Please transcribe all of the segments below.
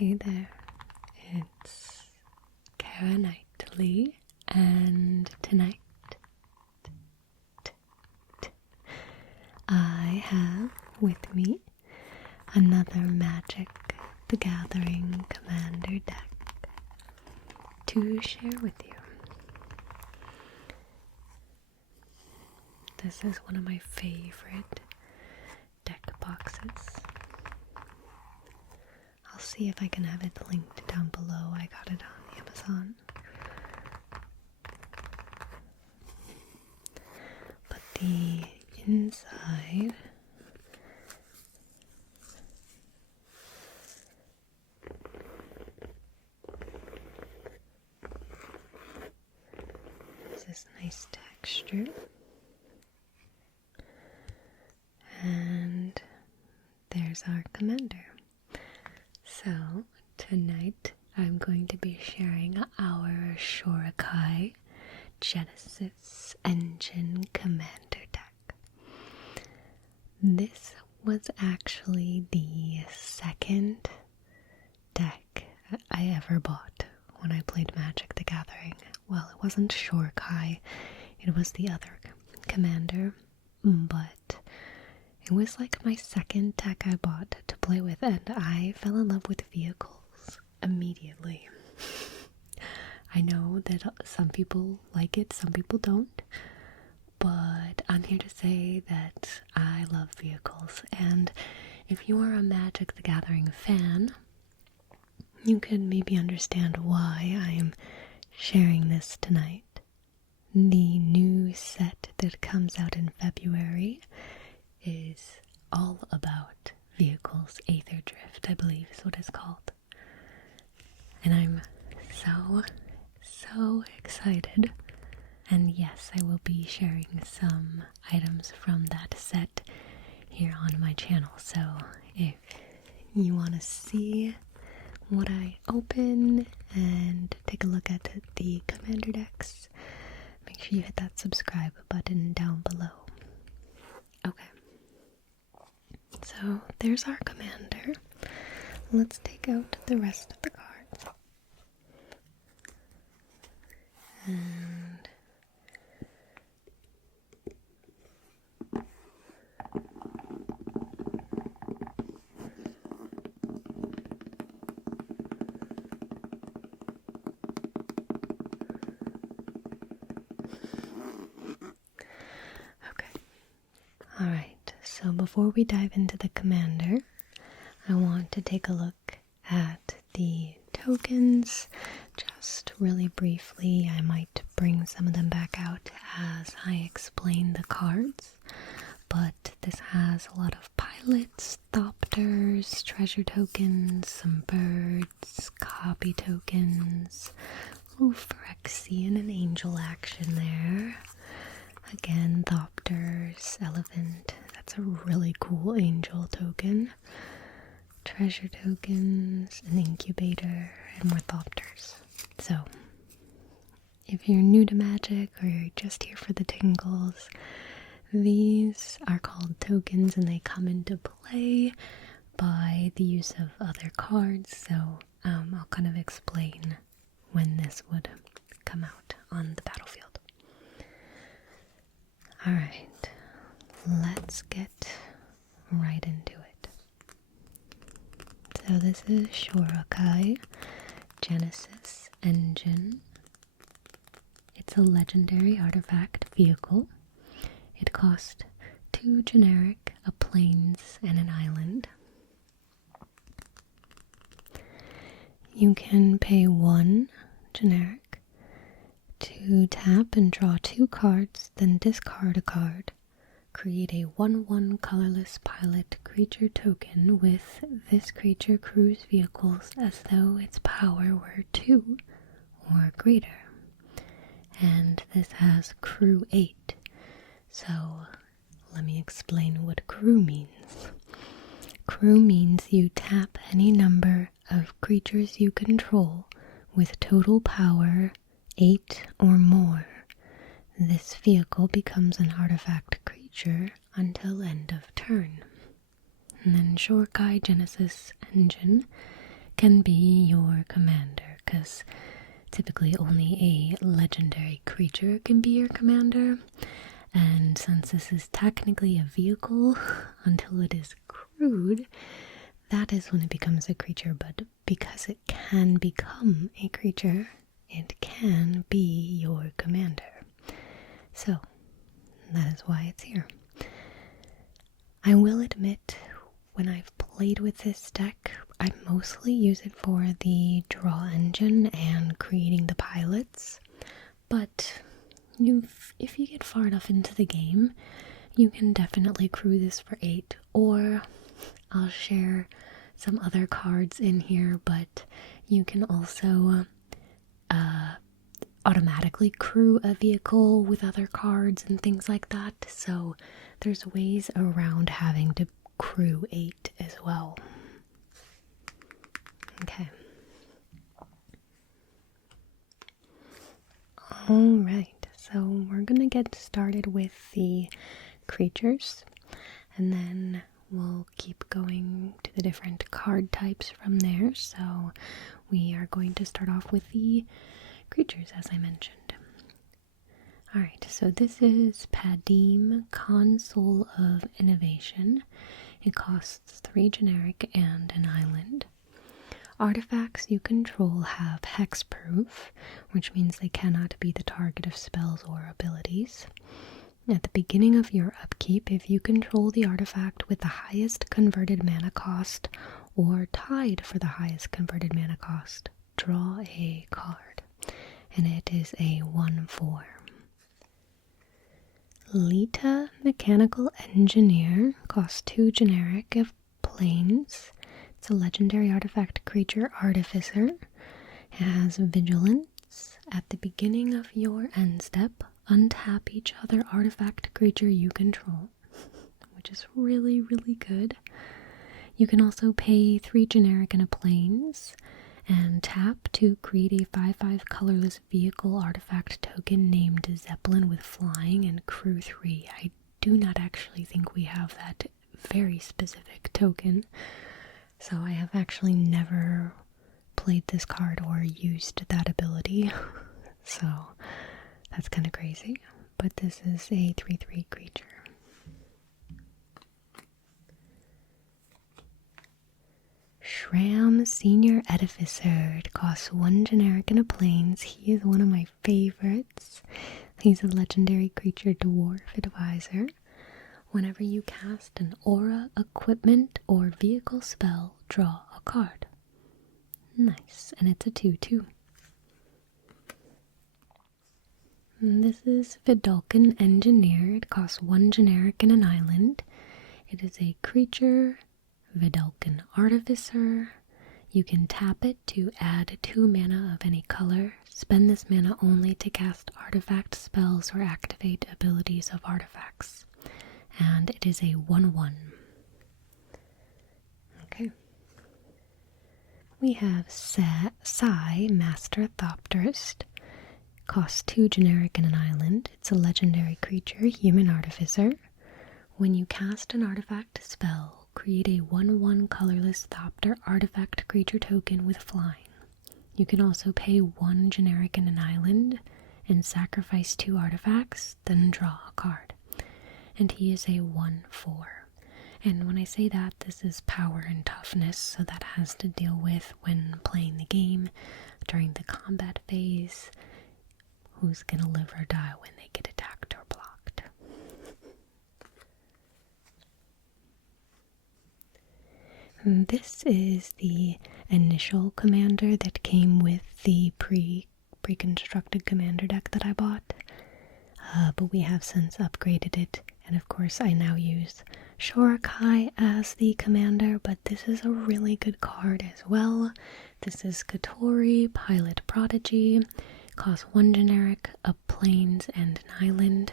Hey there, it's CaraNightly, and tonight I have with me another Magic the Gathering Commander deck to share with you. This is one of my favorite deck boxes. I'll see if I can have it linked down below. I got it on Amazon. But the inside is this nice texture. And there's our commander. So tonight I'm going to be sharing our Shorikai Genesis Engine Commander deck. This was actually the second deck I ever bought when I played Magic the Gathering. Well, it wasn't Shorikai, it was the other commander, but it was like my second deck I bought to play with, and I fell in love with vehicles immediately. I know that some people like it, some people don't, but I'm here to say that I love vehicles, and if you are a Magic the Gathering fan, you could maybe understand why I am sharing this tonight. The new set that comes out in February is all about vehicles. Aether Drift, I believe is what it's called. And I'm so excited. And yes, I will be sharing some items from that set here on my channel. So if you want to see what I open and take a look at the commander decks, make sure you hit that subscribe button down below. Okay. So there's our commander. Let's take out the rest of the cards. And okay. Alright. So before we dive into the commander, I want to take a look at the tokens. Just really briefly, I might bring some of them back out as I explain the cards. But this has a lot of pilots, thopters, treasure tokens, some birds, copy tokens, a little Phyrexian and angel action there. Again, thopters, elephant. That's a really cool angel token. Treasure tokens, an incubator, and more thopters. So, if you're new to Magic or you're just here for the tingles, these are called tokens and they come into play by the use of other cards. So, I'll kind of explain when this would come out on the battlefield. Alright, let's get right into it. So this is Shorikai Genesis Engine. It's a legendary artifact vehicle. It costs 2 generic, a plains, and an island. You can pay 1 generic to tap and draw 2 cards, then discard a card. Create a 1/1 colorless pilot creature token with this creature crews vehicles as though its power were 2 or greater. And this has crew 8. So let me explain what crew means. Crew means you tap any number of creatures you control with total power 8 or more. This vehicle becomes an artifact creature until end of turn. And then Shorikai Genesis Engine can be your commander, because typically only a legendary creature can be your commander. And since this is technically a vehicle until it is crewed, that is when it becomes a creature. But because it can become a creature, it can be your commander. So that is why it's here. I will admit, when I've played with this deck, I mostly use it for the draw engine and creating the pilots. But if you get far enough into the game, you can definitely crew this for 8, or I'll share some other cards in here, but you can also automatically crew a vehicle with other cards and things like that. So there's ways around having to crew 8 as well. Okay. Alright, so we're gonna get started with the creatures, and then we'll keep going to the different card types from there. So we are going to start off with the creatures, as I mentioned. Alright, so this is Padim, Consul of Innovation. It costs 3 generic and an island. Artifacts you control have hexproof, which means they cannot be the target of spells or abilities. At the beginning of your upkeep, if you control the artifact with the highest converted mana cost or tied for the highest converted mana cost, draw a card. And it is a 1/4. Lita, Mechanical Engineer, costs 2 generic of planes. It's a legendary artifact creature artificer. It has vigilance. At the beginning of your end step, untap each other artifact creature you control, which is really, really good. You can also pay 3 generic and a planes, and tap to create a 5/5 colorless vehicle artifact token named Zeppelin with flying and crew 3. I do not actually think we have that very specific token. So I have actually never played this card or used that ability. So that's kind of crazy. But this is a 3/3 creature. Shram, Senior Edificer. It costs 1 generic and a plains. He is one of my favorites. He's a legendary creature dwarf advisor. Whenever you cast an aura, equipment, or vehicle spell, draw a card. Nice, and it's a 2/2. And this is Vidalcan Engineer. It costs 1 generic and an island. It is a creature, Vidalcan Artificer. You can tap it to add 2 mana of any color. Spend this mana only to cast artifact spells or activate abilities of artifacts. And it is a 1/1. Okay. We have Sai, Master Thopterist. Costs 2 generic and an island. It's a legendary creature, human artificer. When you cast an artifact spell, create a 1/1 colorless Thopter artifact creature token with flying. You can also pay 1 generic and an island and sacrifice 2 artifacts, then draw a card. And he is a 1/4. And when I say that, this is power and toughness, so that has to deal with when playing the game, during the combat phase, who's gonna live or die when they get attacked or blocked. And this is the initial commander that came with the pre-constructed commander deck that I bought, but we have since upgraded it. And of course I now use Shorikai as the commander, but this is a really good card as well. This is Katori, Pilot Prodigy. Costs 1 generic, a plains, and an island.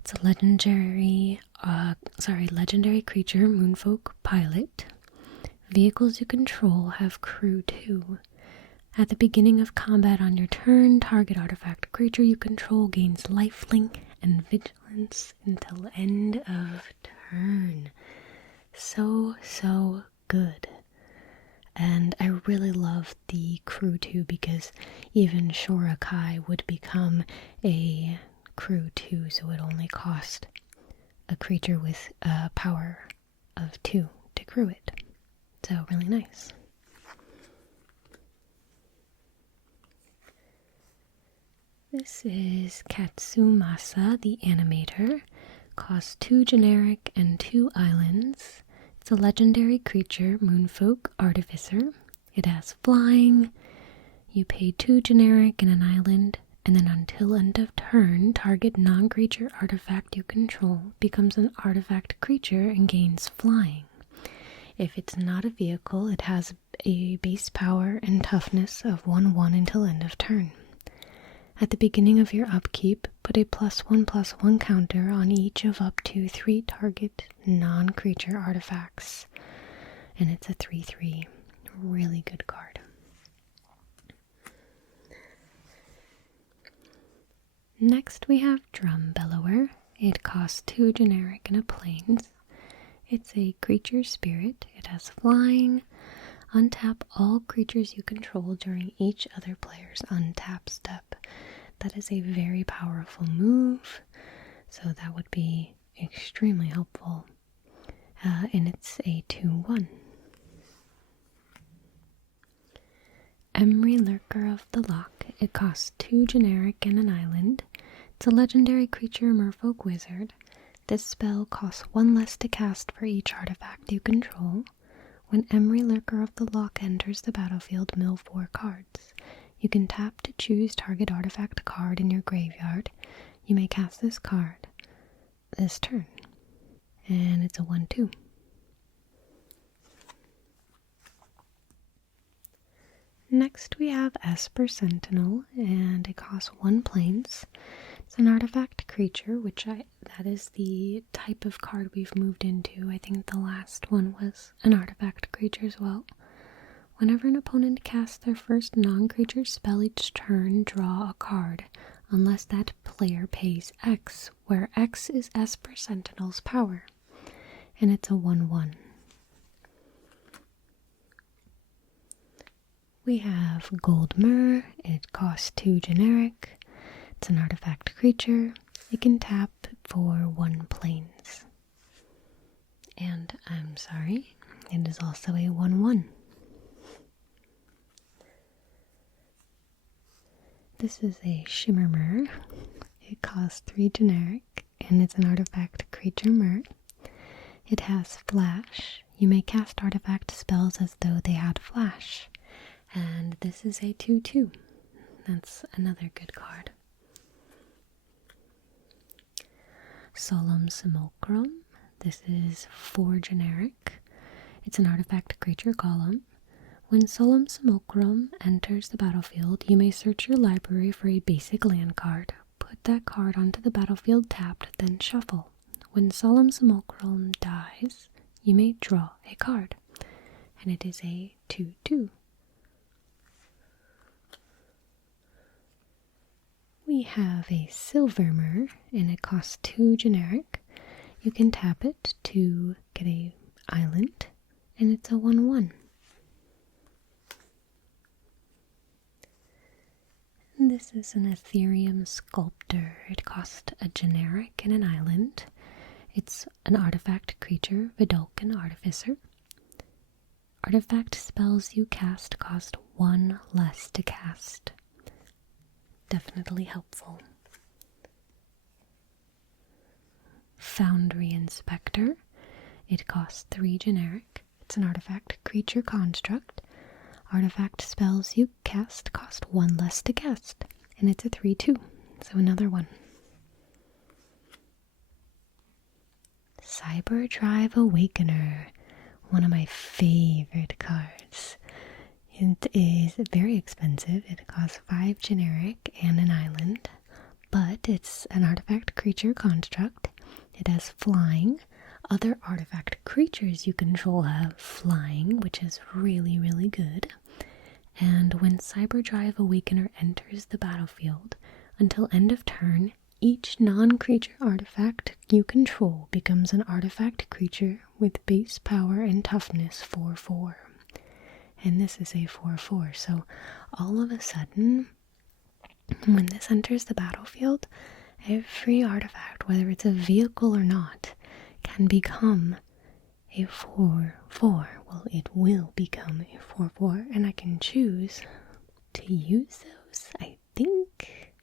It's a legendary creature, Moonfolk Pilot. Vehicles you control have crew 2. At the beginning of combat on your turn, target artifact creature you control gains lifelink and vigilance until end of turn. So good. And I really love the crew too, because even Shorikai would become a crew too, so it only cost a creature with a power of 2 to crew it. So really nice. This is Katsumasa the Animator. Costs 2 generic and 2 islands. It's a legendary creature, Moonfolk Artificer. It has flying. You pay 2 generic and an island, and then until end of turn, target non-creature artifact you control becomes an artifact creature and gains flying. If it's not a vehicle, it has a base power and toughness of 1/1 until end of turn. At the beginning of your upkeep, put a +1/+1 counter on each of up to 3 target non-creature artifacts. And it's a 3/3. Really good card. Next we have Drum Bellower. It costs 2 generic and a plains. It's a creature spirit. It has flying. Untap all creatures you control during each other player's untap step. That is a very powerful move, so that would be extremely helpful. And it's a 2/1. Emry Lurker of the Loch. It costs 2 generic and an island. It's a legendary creature, Merfolk Wizard. This spell costs 1 less to cast for each artifact you control. When Emry Lurker of the Loch enters the battlefield, mill 4 cards. You can tap to choose target artifact card in your graveyard. You may cast this card this turn. And it's a 1/2. Next we have Esper Sentinel, and it costs 1 plains. It's an artifact creature, that is the type of card we've moved into. I think the last one was an artifact creature as well. Whenever an opponent casts their first non-creature spell each turn, draw a card, unless that player pays X, where X is Esper Sentinel's power. And it's a 1/1. We have Gold Myrrh. It costs 2 generic. It's an artifact creature. It can tap for 1 plains. And I'm sorry, it is also a 1/1. This is a Shimmer Myrrh. It costs 3 generic, and it's an artifact creature Myrrh. It has flash. You may cast artifact spells as though they had flash. And this is a 2/2. That's another good card. Solemn Simulacrum. This is 4 generic. It's an artifact creature golem. When Solemn Simulacrum enters the battlefield, you may search your library for a basic land card. Put that card onto the battlefield tapped, then shuffle. When Solemn Simulacrum dies, you may draw a card. And it is a 2/2. We have a Silver Myrrh, and it costs 2 generic. You can tap it to get a island, and it's a 1/1. And this is an Ethereum Sculptor. It costs a generic and an island. It's an artifact creature, Vidalcan Artificer. Artifact spells you cast cost 1 less to cast. Definitely helpful. Foundry Inspector. It costs 3 generic. It's an artifact creature construct. Artifact spells you cast cost 1 less to cast. And it's a 3/2. So another one. Cyberdrive Awakener. One of my favorite cards. It is very expensive. It costs 5 generic and an island. But it's an artifact creature construct. It has flying. Other artifact creatures you control have flying, which is really, really good. And when Cyberdrive Awakener enters the battlefield, until end of turn, each non-creature artifact you control becomes an artifact creature with base power and toughness 4/4. and this is a 4/4. So all of a sudden, when this enters the battlefield, every artifact, whether it's a vehicle or not, can become a 4/4. Well, it will become a 4/4, and I can choose to use those. I think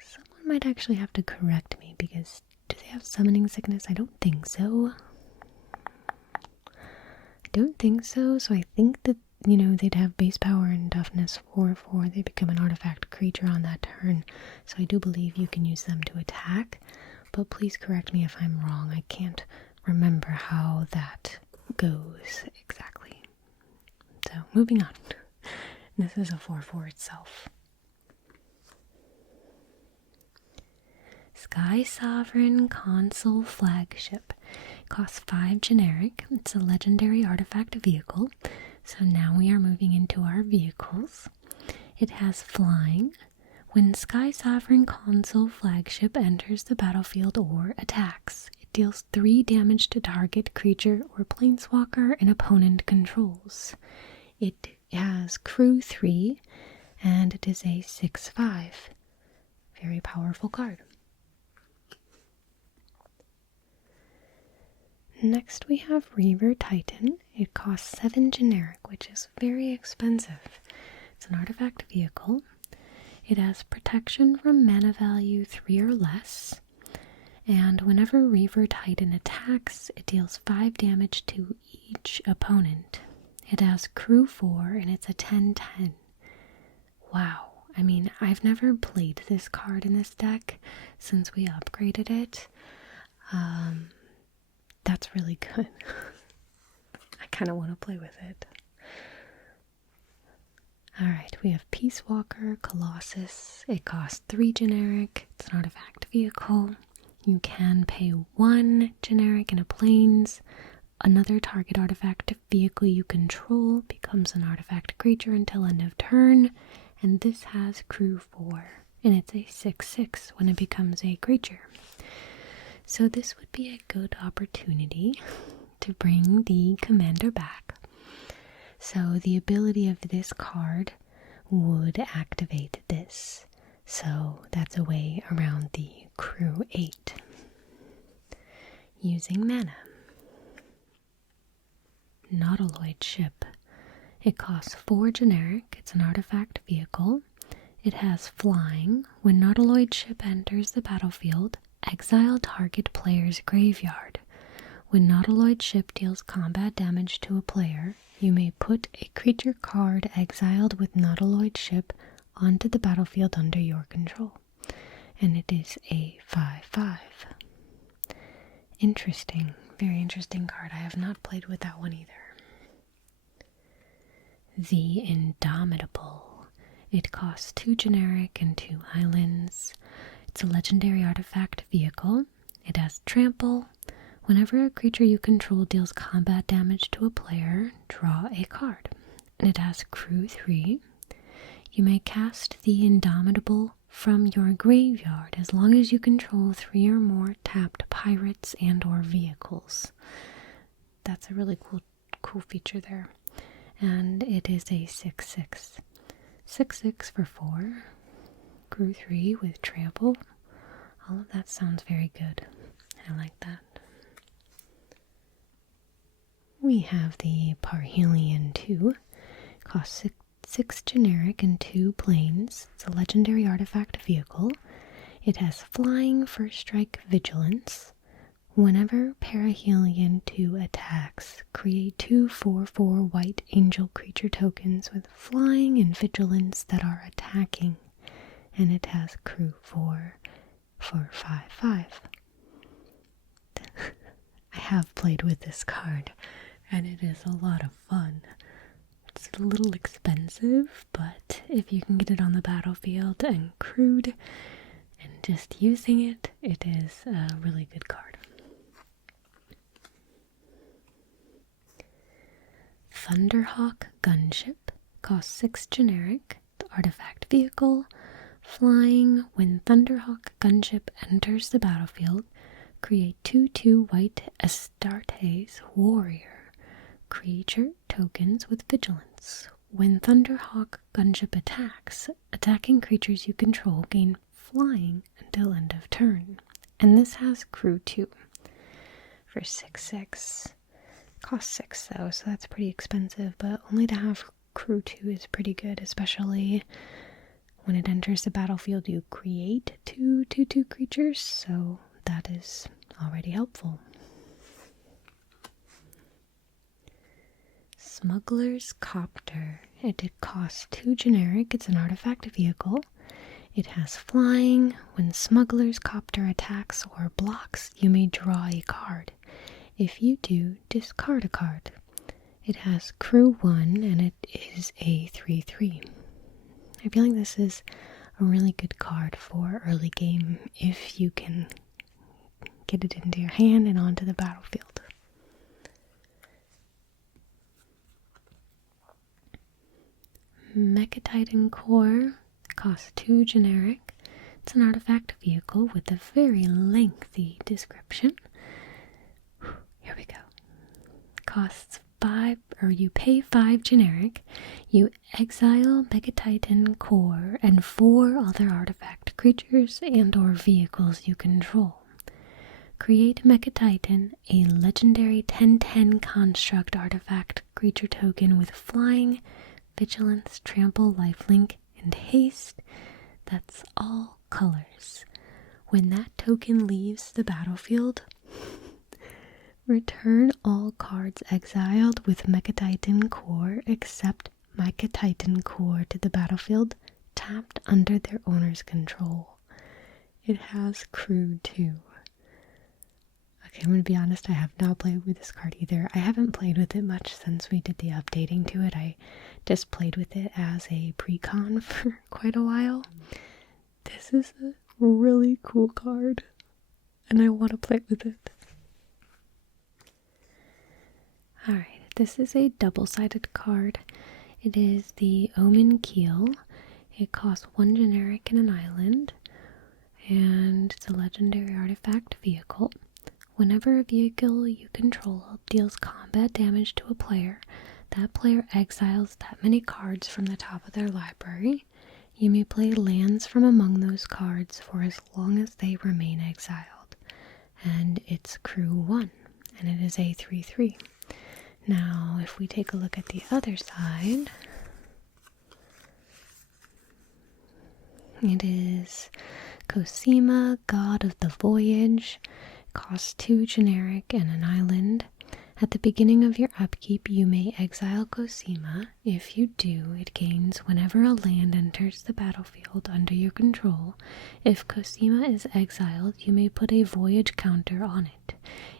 someone might actually have to correct me, because do they have summoning sickness? I don't think so. So I think that, they'd have base power and toughness 4/4. They become an artifact creature on that turn. So I do believe you can use them to attack, but please correct me if I'm wrong. I can't remember how that goes exactly. So moving on. This is a 4/4 itself. Sky Sovereign Console Flagship. Costs 5 generic. It's a legendary artifact vehicle. So now we are moving into our vehicles. It has flying. When Sky Sovereign Console Flagship enters the battlefield or attacks, it deals 3 damage to target creature or planeswalker an opponent controls. It has crew 3, and it is a 6/5. Very powerful card. Next we have Reaver Titan. It costs 7 generic, which is very expensive. It's an artifact vehicle. It has protection from mana value 3 or less. And whenever Reaver Titan attacks, it deals 5 damage to each opponent. It has crew 4, and it's a 10/10. Wow. I mean, I've never played this card in this deck since we upgraded it. That's really good. I kind of want to play with it. Alright, we have Peace Walker, Colossus. It costs 3 generic. It's an artifact vehicle. You can pay 1 generic in a plains. Another target artifact vehicle you control becomes an artifact creature until end of turn. And this has crew 4. And it's a 6/6 when it becomes a creature. So this would be a good opportunity to bring the commander back. So the ability of this card would activate this. So that's a way around the crew 8. Using mana. Nautiloid Ship. It costs 4 generic. It's an artifact vehicle. It has flying. When Nautiloid Ship enters the battlefield, exile target player's graveyard. When Nautiloid Ship deals combat damage to a player, you may put a creature card exiled with Nautiloid Ship onto the battlefield under your control. And it is a 5/5. Interesting. Very interesting card. I have not played with that one either. The Indomitable. It costs 2 generic and 2 islands. It's a legendary artifact vehicle. It has trample. Whenever a creature you control deals combat damage to a player, draw a card. And it has crew 3. You may cast the Indomitable from your graveyard as long as you control 3 or more tapped pirates and or vehicles. That's a really cool feature there. And it is a 6/6. 6/6 for 4. Crew 3 with trample. All of that sounds very good. I like that. We have the Parhelion 2. Costs 6 generic and 2 plains. It's a legendary artifact vehicle. It has flying, first strike, vigilance. Whenever Parhelion 2 attacks, create 2 4/4 white angel creature tokens with flying and vigilance that are attacking. And it has crew 4 for 5/5. I have played with this card, and it is a lot of fun. It's a little expensive, but if you can get it on the battlefield and crewed and just using it, it is a really good card. Thunderhawk Gunship costs 6 generic. The artifact vehicle. Flying. When Thunderhawk Gunship enters the battlefield, create 2/2 white Astartes Warrior. Creature tokens with vigilance. When Thunderhawk gunship attacks, attacking creatures you control gain flying until end of turn. And this has crew 2 for 6/6. Costs 6 though, so that's pretty expensive, but only to have crew 2 is pretty good, especially when it enters the battlefield. You create 2/2/2 creatures, so that is already helpful. Smuggler's Copter. It costs 2 generic. It's an artifact vehicle. It has flying. When Smuggler's Copter attacks or blocks, you may draw a card. If you do, discard a card. It has crew 1 and it is a 3/3. I feel like this is a really good card for early game if you can get it into your hand and onto the battlefield. Mecha Titan Core costs 2 generic. It's an artifact vehicle with a very lengthy description. Here we go. Costs 5, or you pay 5 generic. You exile Mecha Titan Core and 4 other artifact creatures and or vehicles you control. Create Mecha Titan, a legendary 10/10 construct artifact creature token with flying, vigilance, trample, lifelink, and haste. That's all colors. When that token leaves the battlefield, return all cards exiled with Mecha Titan Core except Mecha Titan Core to the battlefield, tapped under their owner's control. It has crew 2. Okay, I'm going to be honest, I have not played with this card either. I haven't played with it much since we did the updating to it. I just played with it as a pre-con for quite a while. This is a really cool card, and I want to play with it. Alright, this is a double-sided card. It is the Omen Keel. It costs 1 generic and an island, and it's a legendary artifact vehicle. Whenever a vehicle you control deals combat damage to a player, that player exiles that many cards from the top of their library. You may play lands from among those cards for as long as they remain exiled. And it's crew 1, and it is a 3/3. Now, if we take a look at the other side, it is Cosima, God of the Voyage. Costs 2 generic and an island. At the beginning of your upkeep, you may exile Cosima. If you do, it gains whenever a land enters the battlefield under your control. If Cosima is exiled, you may put a voyage counter on it.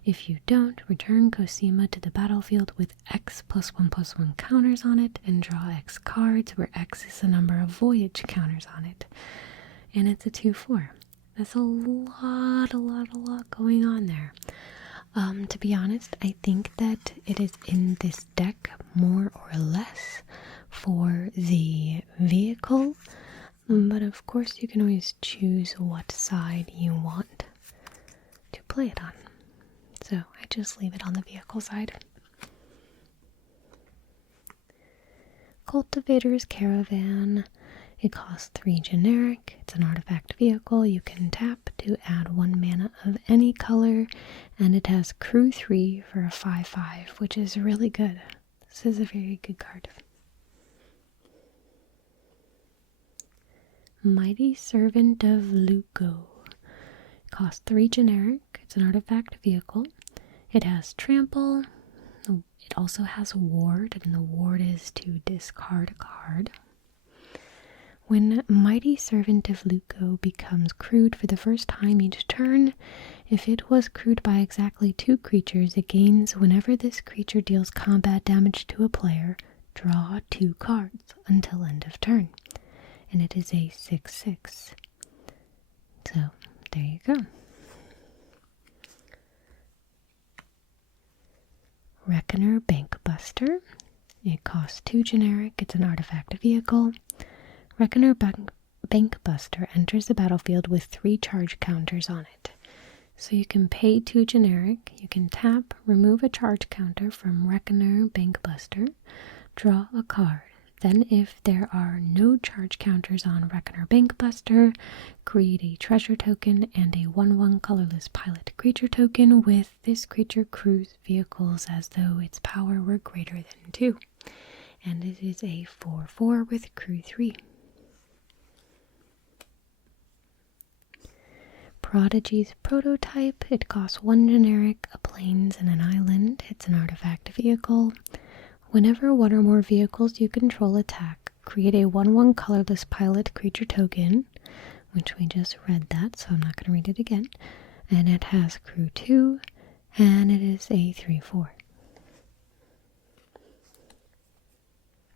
If you don't, return Cosima to the battlefield with X +1/+1 counters on it and draw X cards, where X is the number of voyage counters on it. And it's a 2/4. That's a lot going on there. To be honest, I think that it is in this deck more or less for the vehicle, but of course you can always choose what side you want to play it on. So I just leave it on the vehicle side. Cultivator's Caravan. It costs 3 generic. It's an artifact vehicle. You can tap to add 1 mana of any color, and it has crew 3 for a 5/5, which is really good. This is a very good card. Mighty Servant of Luco. It costs 3 generic. It's an artifact vehicle. It has trample. It also has ward, and the ward is to discard a card. When Mighty Servant of Luco becomes crewed for the first time each turn, if it was crewed by exactly 2 creatures, it gains whenever this creature deals combat damage to a player, draw 2 cards until end of turn. And it is a 6/6. So, there you go. Reckoner Bankbuster. It costs 2 generic. It's an artifact vehicle. Reckoner Bankbuster enters the battlefield with 3 charge counters on it. So you can pay 2 generic, you can tap, remove a charge counter from Reckoner Bank Buster, draw a card. Then if there are no charge counters on Reckoner Bank Buster, create a treasure token and a 1/1 colorless pilot creature token with this creature cruise vehicles as though its power were greater than 2. And it is a 4/4 with crew 3. Prodigy's Prototype. It costs 1 generic, a plains, and an island. It's an artifact vehicle. Whenever one or more vehicles you control attack, create a 1/1 colorless pilot creature token, which we just read that, so I'm not going to read it again. And it has crew 2, and it is a 3/4.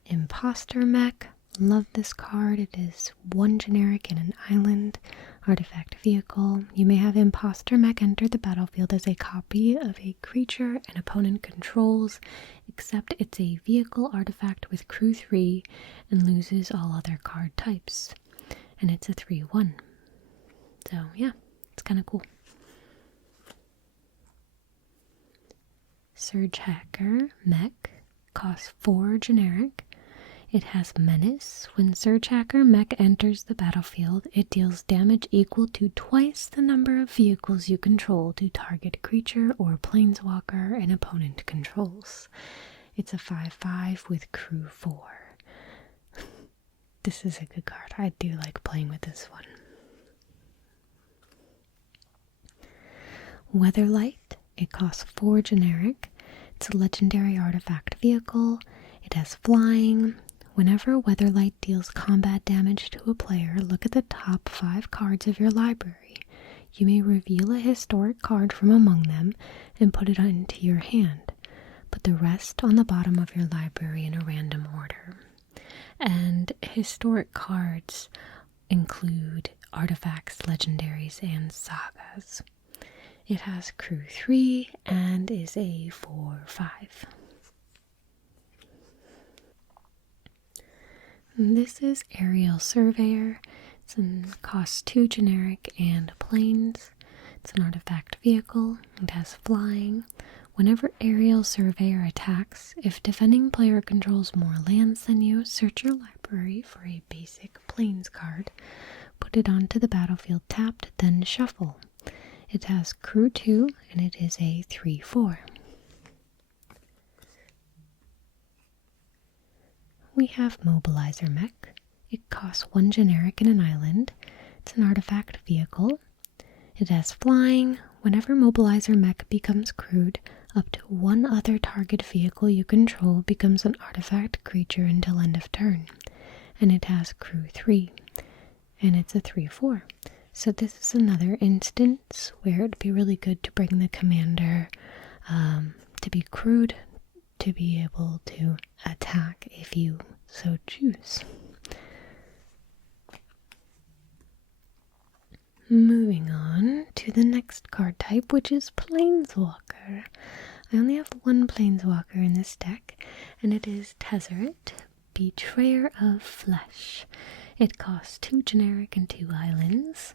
Imposter Mech. Love this card. It is 1 generic and an island. Artifact vehicle. You may have Imposter Mech enter the battlefield as a copy of a creature an opponent controls, except it's a vehicle artifact with crew 3 and loses all other card types. And it's a 3/1. So yeah, it's kind of cool. Surge Hacker Mech costs 4 generic. It has Menace. When Surge Hacker Mech enters the battlefield, it deals damage equal to twice the number of vehicles you control to target creature or planeswalker an opponent controls. It's a 5/5 with crew 4. This is a good card. I do like playing with this one. Weatherlight. It costs 4 generic. It's a legendary artifact vehicle. It has flying. Whenever Weatherlight deals combat damage to a player, look at the top 5 cards of your library. You may reveal a historic card from among them and put it into your hand. Put the rest on the bottom of your library in a random order. And historic cards include artifacts, legendaries, and sagas. It has crew 3 and is a 4/5. This is Aerial Surveyor. It costs 2 generic and plains. It's an artifact vehicle. It has flying. Whenever Aerial Surveyor attacks, if defending player controls more lands than you, search your library for a basic plains card. Put it onto the battlefield tapped, then shuffle. It has crew 2 and it is a 3/4. We have Mobilizer Mech. It costs 1 generic and an island. It's an artifact vehicle. It has flying. Whenever Mobilizer Mech becomes crewed, up to 1 other target vehicle you control becomes an artifact creature until end of turn. And it has crew 3. And it's a 3/4. So this is another instance where it'd be really good to bring the commander to be crewed, to be able to attack if you so choose. Moving on to the next card type, which is Planeswalker. I only have 1 Planeswalker in this deck, and it is Tezzeret, Betrayer of Flesh. It costs 2 generic and 2 islands.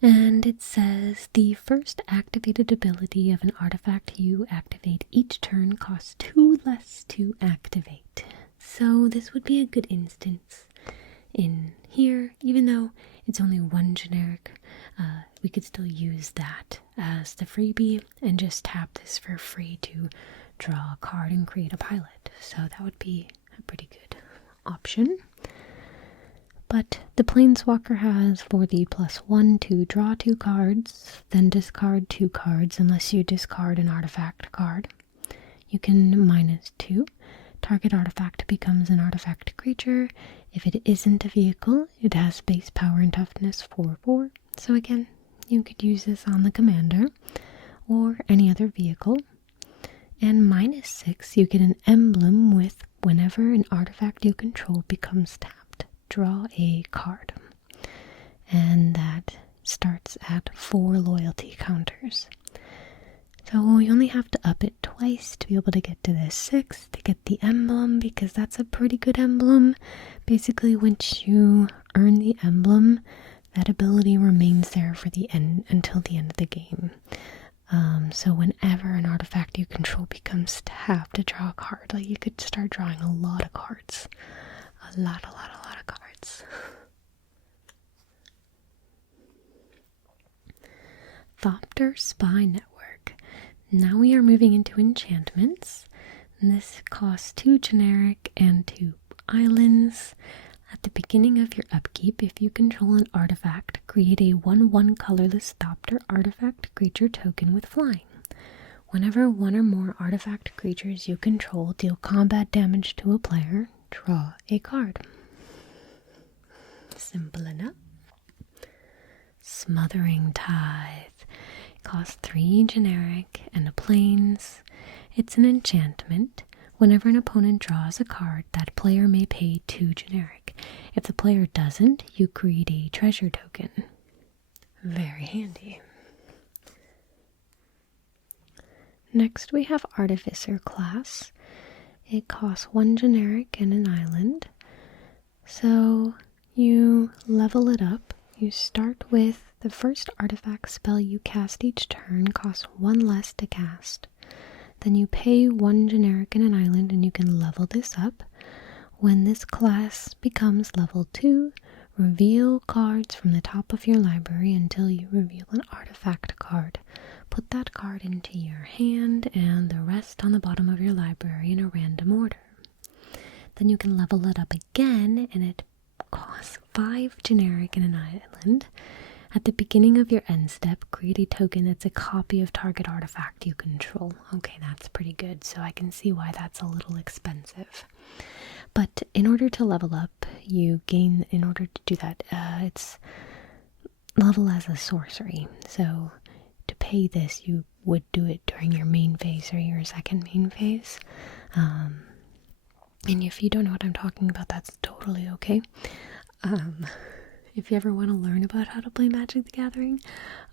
And it says the first activated ability of an artifact you activate each turn costs 2 less to activate. So this would be a good instance in here, even though it's only 1 generic. We could still use that as the freebie and just tap this for free to draw a card and create a pilot. So that would be a pretty good option. But the Planeswalker has for the +1 to draw 2 cards, then discard 2 cards unless you discard an artifact card. You can -2. Target artifact becomes an artifact creature. If it isn't a vehicle, it has base power and toughness 4/4. So again, you could use this on the commander or any other vehicle. And -6, you get an emblem with whenever an artifact you control becomes tapped, draw a card. And that starts at 4 loyalty counters. So you only have to up it twice to be able to get to the 6 to get the emblem, because that's a pretty good emblem. Basically, once you earn the emblem, that ability remains there for the end until the end of the game. So whenever an artifact you control becomes tapped to draw a card, like you could start drawing a lot of cards. A lot of cards. Thopter Spy Network. Now we are moving into enchantments. And this costs 2 generic and 2 islands. At the beginning of your upkeep, if you control an artifact, create a 1/1 colorless Thopter artifact creature token with flying. Whenever one or more artifact creatures you control deal combat damage to a player, draw a card. Simple enough. Smothering Tithe. Costs 3 generic and a plains. It's an enchantment. Whenever an opponent draws a card, that player may pay 2 generic. If the player doesn't, you create a treasure token. Very handy. Next we have Artificer class. It costs 1 generic and an island. So you level it up. You start with the first artifact spell you cast each turn costs 1 less to cast. Then you pay 1 generic and an island and you can level this up. When this class becomes level 2, reveal cards from the top of your library until you reveal an artifact card. Put that card into your hand and the rest on the bottom of your library in a random order. Then you can level it up again and it costs 5 generic and an island. At the beginning of your end step, create a token that's a copy of target artifact you control. Okay, that's pretty good, so I can see why that's a little expensive. But in order to level up, you gain, in order to do that, it's level as a sorcery. So to pay this, you would do it during your main phase or your second main phase. And if you don't know what I'm talking about, that's totally okay. If you ever want to learn about how to play Magic the Gathering,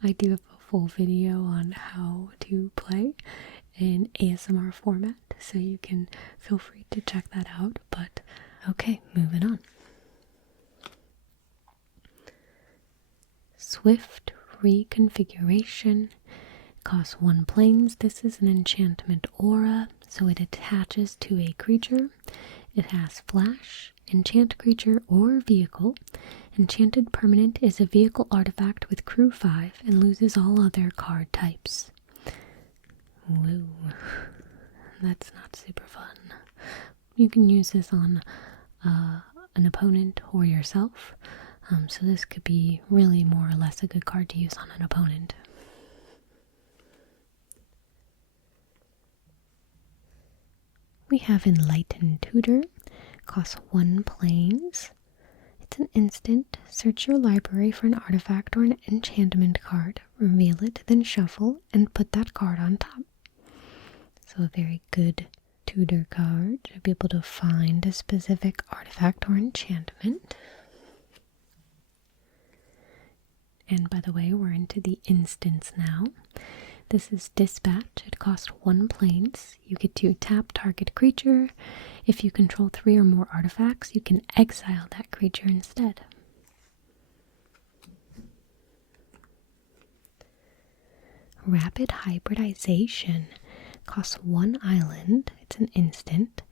I do have a full video on how to play in ASMR format, so you can feel free to check that out. But okay, moving on. Swift Reconfiguration. Costs 1 plains. This is an enchantment aura, so it attaches to a creature. It has flash, enchant creature or vehicle. Enchanted permanent is a vehicle artifact with crew 5 and loses all other card types. Woo. That's not super fun. You can use this on an opponent or yourself. So this could be really more or less a good card to use on an opponent. We have Enlightened Tutor. Costs 1 plains. It's an instant. Search your library for an artifact or an enchantment card. Reveal it, then shuffle, and put that card on top. So a very good tutor card to be able to find a specific artifact or enchantment. And by the way, we're into the instants now. This is Dispatch. It costs 1 plains. You get to tap target creature. If you control 3 or more artifacts, you can exile that creature instead. Rapid Hybridization. Costs 1 island. It's an instant.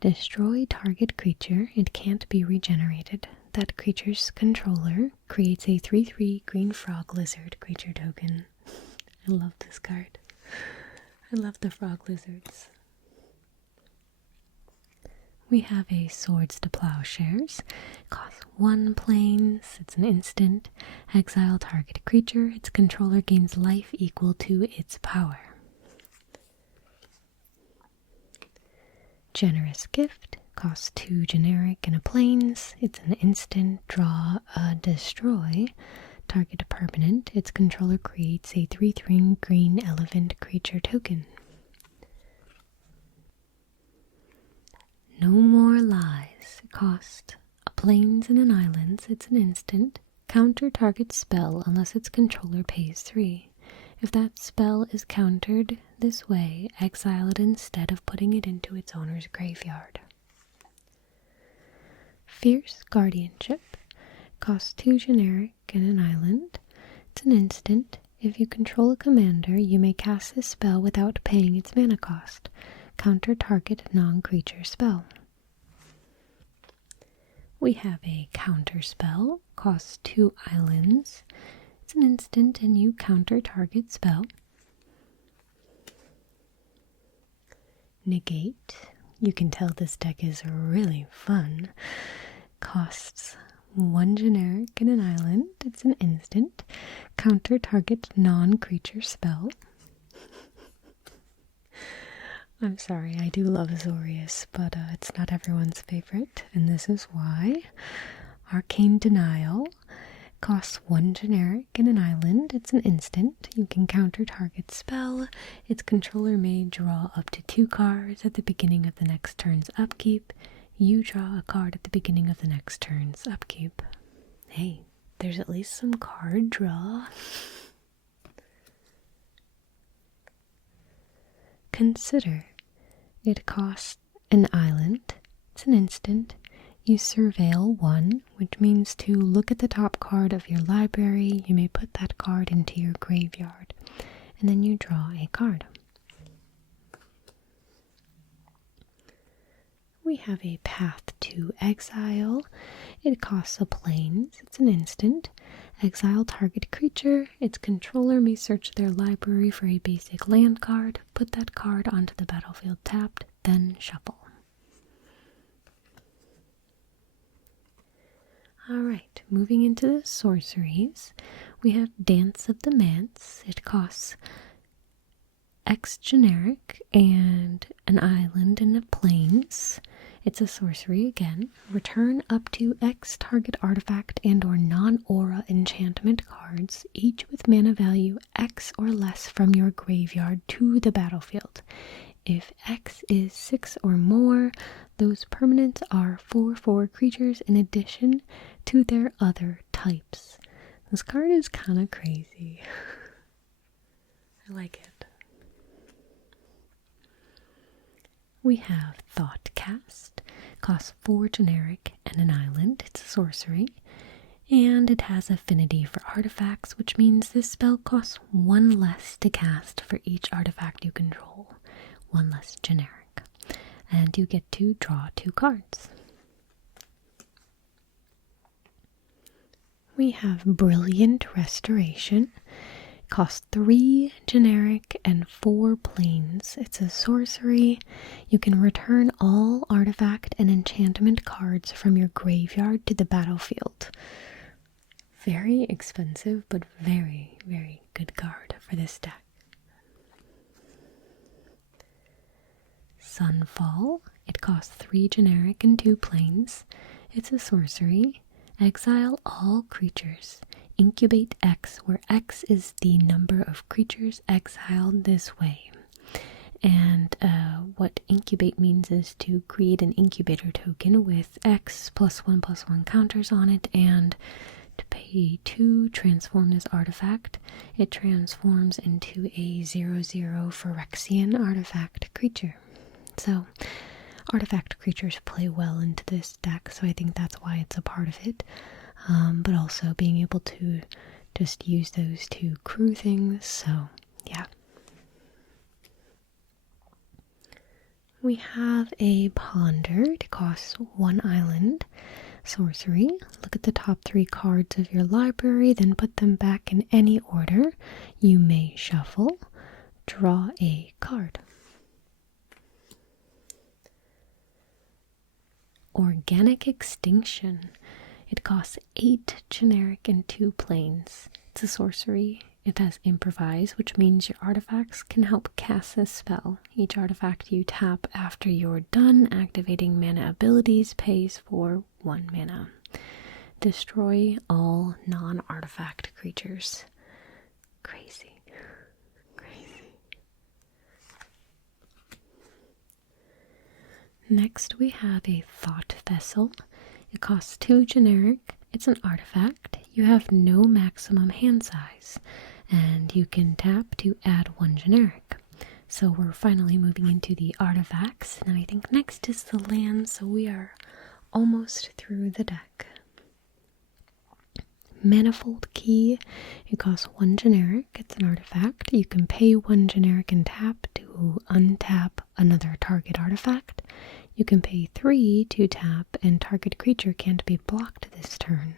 Destroy target creature. It can't be regenerated. That creature's controller creates a 3/3 green frog lizard creature token. I love this card. I love the frog lizards. We have a Swords to Plowshares. Costs 1 plains. It's an instant. Exile target creature. Its controller gains life equal to its power. Generous Gift. Costs 2 generic and a plains. It's an instant. Draw a destroy. Target permanent. Its controller creates a 3/3 green elephant creature token. No More Lies. Cost a plains and an island. It's an instant. Counter target spell unless its controller pays 3. If that spell is countered this way, exile it instead of putting it into its owner's graveyard. Fierce Guardianship. Costs 2 generic and an island. It's an instant. If you control a commander, you may cast this spell without paying its mana cost. Counter target non-creature spell. We have a counter spell. Costs 2 islands. It's an instant and you counter target spell. Negate. You can tell this deck is really fun. Costs 1 generic and an island. It's an instant. Counter target non-creature spell. I'm sorry, I do love Azorius, but it's not everyone's favorite, and this is why. Arcane Denial. Costs 1 generic and an island. It's an instant. You can counter target spell. Its controller may draw up to 2 cards at the beginning of the next turn's upkeep. You draw a card at the beginning of the next turn's upkeep. Hey, there's at least some card draw. Consider. It costs an island. It's an instant. You surveil 1, which means to look at the top card of your library. You may put that card into your graveyard, and then you draw a card. We have a Path to Exile. It costs a plains. It's an instant. Exile target creature. Its controller may search their library for a basic land card. Put that card onto the battlefield tapped, then shuffle. Alright, moving into the sorceries, we have Dance of the Manse. It costs X generic and an island and a plains. It's a sorcery again. Return up to X target artifact and or non-aura enchantment cards, each with mana value X or less from your graveyard to the battlefield. If X is 6 or more, those permanents are 4/4 creatures in addition to their other types. This card is kind of crazy. I like it. We have Thoughtcast. Costs 4 generic and an island. It's a sorcery. And it has affinity for artifacts, which means this spell costs 1 less to cast for each artifact you control. 1 less generic. And you get to draw 2 cards. We have Brilliant Restoration. Costs 3 generic and 4 plains. It's a sorcery. You can return all artifact and enchantment cards from your graveyard to the battlefield. Very expensive, but very, very good card for this deck. Sunfall. It costs 3 generic and 2 plains. It's a sorcery. Exile all creatures. Incubate X, where X is the number of creatures exiled this way. And what incubate means is to create an incubator token with X +1/+1 counters on it, and to pay 2, transform this artifact. It transforms into a 0/0 Phyrexian artifact creature. So, artifact creatures play well into this deck, so I think that's why it's a part of it. But also being able to just use those to crew things, so yeah. We have a Ponder. It costs 1 island. Sorcery. Look at the top 3 cards of your library, then put them back in any order. You may shuffle. Draw a card. Organic Extinction. It costs 8 generic and 2 plains. It's a sorcery. It has improvise, which means your artifacts can help cast this spell. Each artifact you tap after you're done activating mana abilities pays for 1 mana. Destroy all non-artifact creatures. Crazy. Crazy. Next we have a Thought Vessel. It costs 2 generic. It's an artifact. You have no maximum hand size, and you can tap to add 1 generic. So we're finally moving into the artifacts, and I think next is the land, so we are almost through the deck. Manifold Key. It costs 1 generic. It's an artifact. You can pay 1 generic and tap to untap another target artifact. You can pay 3 to tap, and target creature can't be blocked this turn.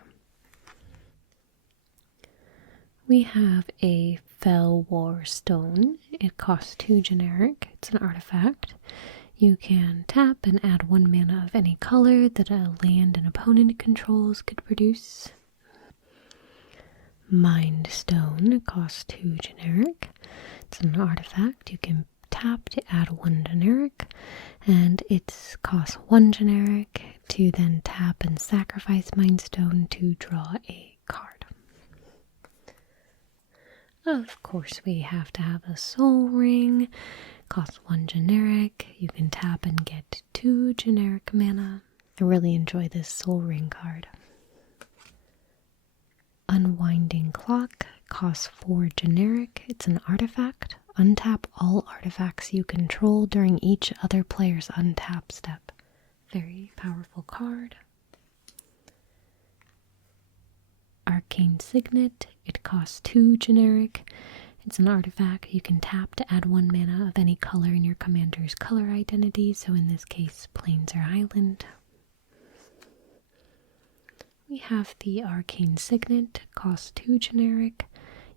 We have a Fell War Stone. It costs 2 generic. It's an artifact. You can tap and add 1 mana of any color that a land an opponent controls could produce. Mind Stone. It costs 2 generic. It's an artifact. You can tap to add 1 generic, and it costs 1 generic to then tap and sacrifice Mind Stone to draw a card. Of course, we have to have a Soul Ring. Costs 1 generic. You can tap and get 2 generic mana. I really enjoy this Soul Ring card. Unwinding Clock costs 4 generic. It's an artifact. Untap all artifacts you control during each other player's untap step. Very powerful card. Arcane Signet. It costs 2 generic. It's an artifact. You can tap to add 1 mana of any color in your commander's color identity, so in this case, plains or island. We have the Arcane Signet. It costs 2 generic.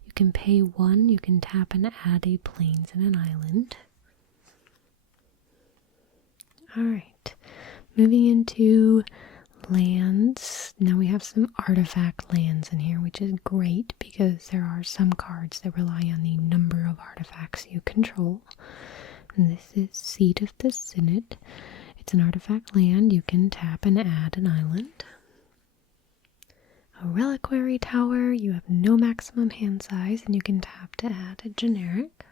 You can pay 1. You can tap and add a plains and an island. Alright, moving into lands. Now we have some artifact lands in here, which is great because there are some cards that rely on the number of artifacts you control. And this is Seat of the Synod. It's an artifact land. You can tap and add an island. A Reliquary Tower. You have no maximum hand size, and you can tap to add a generic.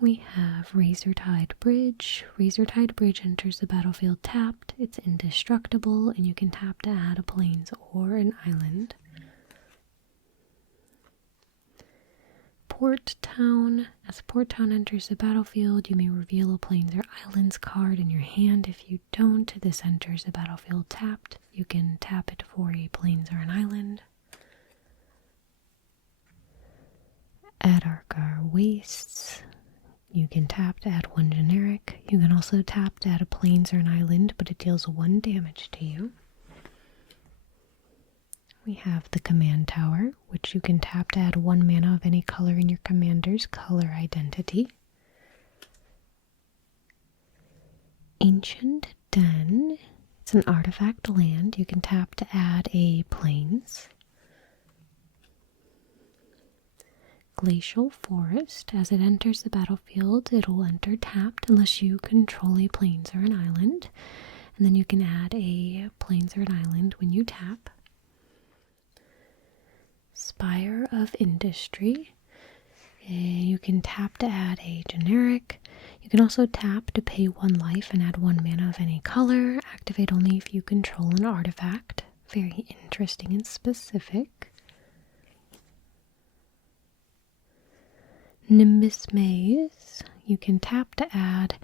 We have Razortide Bridge. Razortide Bridge enters the battlefield tapped. It's indestructible, and you can tap to add a plains or an island. Port Town. As Port Town enters the battlefield, you may reveal a plains or islands card in your hand. If you don't, this enters the battlefield tapped. You can tap it for a plains or an island. Adarkar Wastes. You can tap to add 1 generic. You can also tap to add a plains or an island, but it deals 1 damage to you. We have the Command Tower, which you can tap to add 1 mana of any color in your commander's color identity. Ancient Den. It's an artifact land. You can tap to add a plains. Glacial Forest. As it enters the battlefield, it will enter tapped unless you control a plains or an island. And then you can add a plains or an island when you tap. Spire of Industry. You can tap to add a generic. You can also tap to pay 1 life and add 1 mana of any color. Activate only if you control an artifact. Very interesting and specific. Nimbus Maze. You can tap to add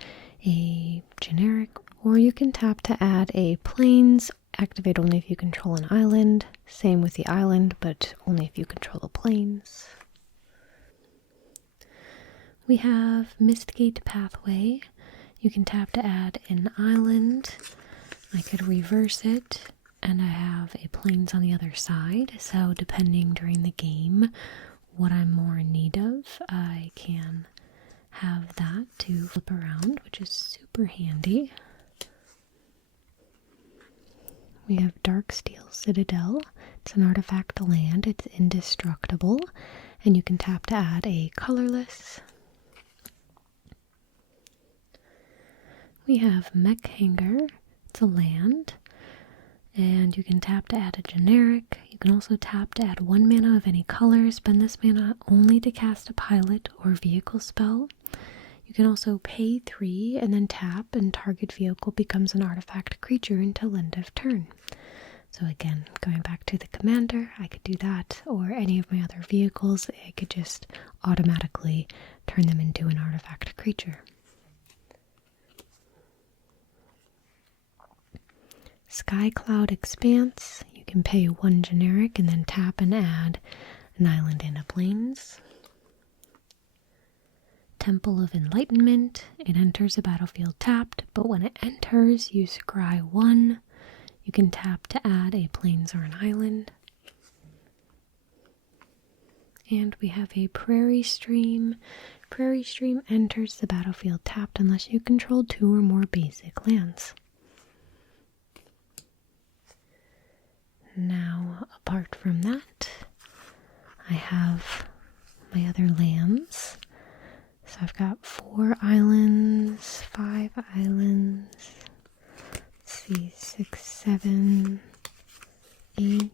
a generic, or you can tap to add a plains. Activate only if you control an island. Same with the island, but only if you control the plains. We have Mistgate Pathway. You can tap to add an island. I could reverse it, and I have a plains on the other side. So depending during the game what I'm more in need of, I can have that to flip around, which is super handy. We have Darksteel Citadel. It's an artifact land. It's indestructible, and you can tap to add a colorless. We have Mech Hangar. It's a land, and you can tap to add a generic. You can also tap to add 1 mana of any color. Spend this mana only to cast a pilot or vehicle spell. You can also pay 3 and then tap, and target vehicle becomes an artifact creature until end of turn. So again, going back to the commander, I could do that, or any of my other vehicles, I could just automatically turn them into an artifact creature. Sky Cloud Expanse. You can pay 1 generic and then tap and add an island and a plains. Temple of Enlightenment. It enters the battlefield tapped, but when it enters, you scry 1. You can tap to add a plains or an island. And we have a Prairie Stream. Prairie Stream enters the battlefield tapped unless you control 2 or more basic lands. Now, apart from that, I have my other lands. So I've got 4 islands, 5 islands, let's see, 6, 7, 8,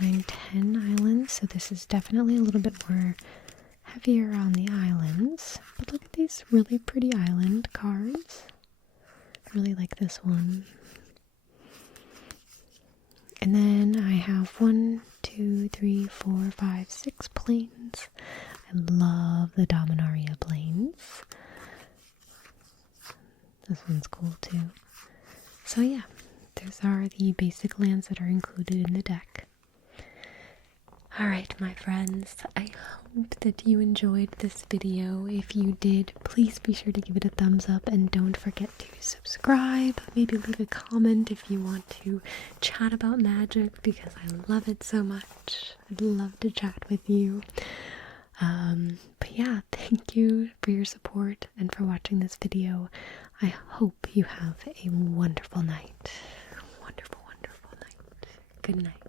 9, 10 islands. So this is definitely a little bit more heavier on the islands. But look at these really pretty island cards. I really like this one. And then I have 1, 2, 3, 4, 5, 6 plains. I love the Dominaria plains. This one's cool too. So yeah, those are the basic lands that are included in the deck. Alright, my friends, I hope that you enjoyed this video. If you did, please be sure to give it a thumbs up and don't forget to subscribe. Maybe leave a comment if you want to chat about Magic because I love it so much. I'd love to chat with you. But yeah, thank you for your support and for watching this video. I hope you have a wonderful night. Wonderful, wonderful night. Good night.